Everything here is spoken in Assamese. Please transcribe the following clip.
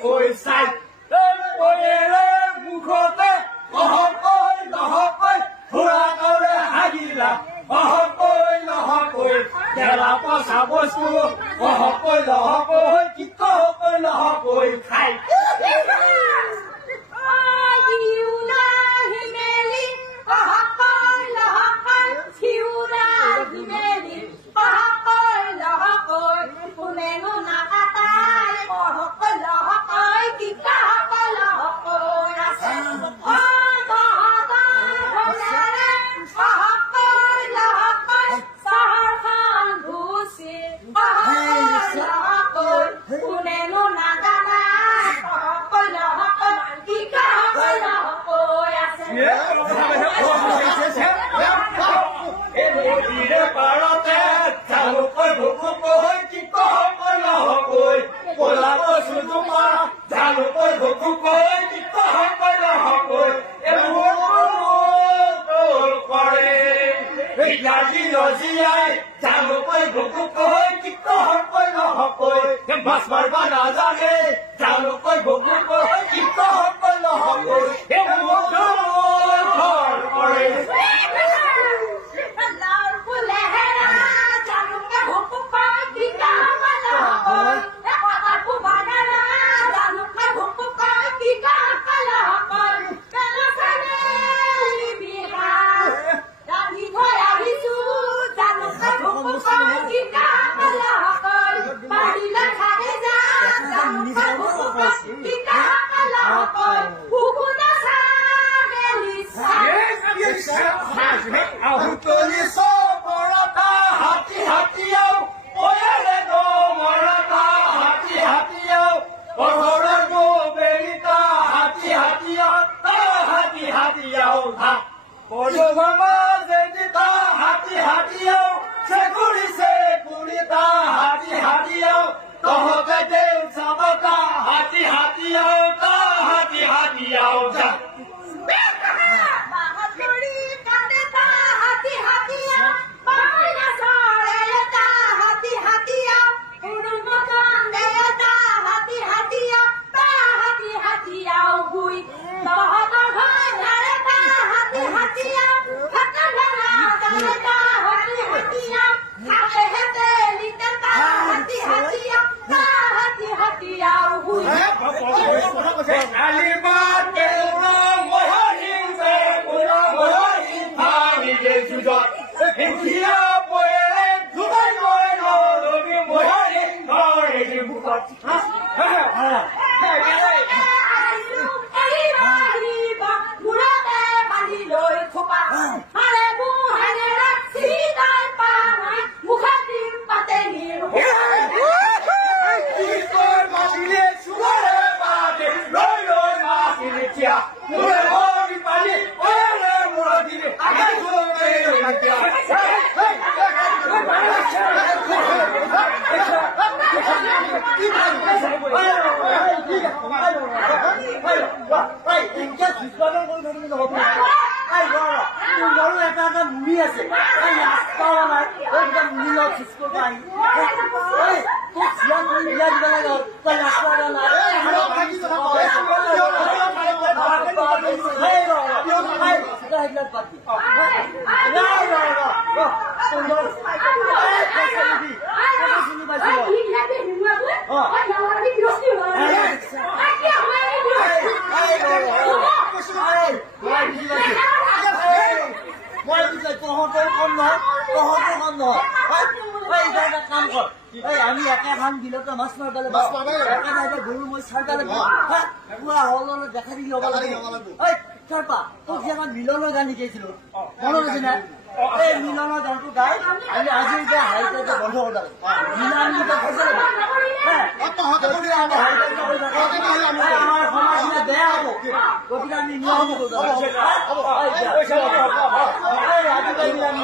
কৈ চাই কৈৰে মুখতে নহকৈ নহকৈ ঘোঁৰা কৰে হাগিলা নহকৈ নহকৈ গেলা পচা বস্তু নহকৈ নহকৈ কিকৈ নহকৈ খাই মাছ মাৰিব নাজানে জালুকৈ ভকুকৈ কিকৈ নহকৈ ঘৰ কৰে আমি একে ধান বিলতে মাছ মাৰিবলৈ একে নাইবা গৰু মই চাৰিটা পুৰা হল দেখা দেখি হব লাগিব চাৰপা তোক যে আমাৰ মিলনৰ গান শিকাইছিলো মনত আছে না এই মিলনৰ গানটো গাই আমি আজি এতিয়া হাইটেক বন্ধ কৰি মিলন গীত আমাৰ সমাজ বেয়া হব গতিকে আমি নিয়ম আজিকালি আমি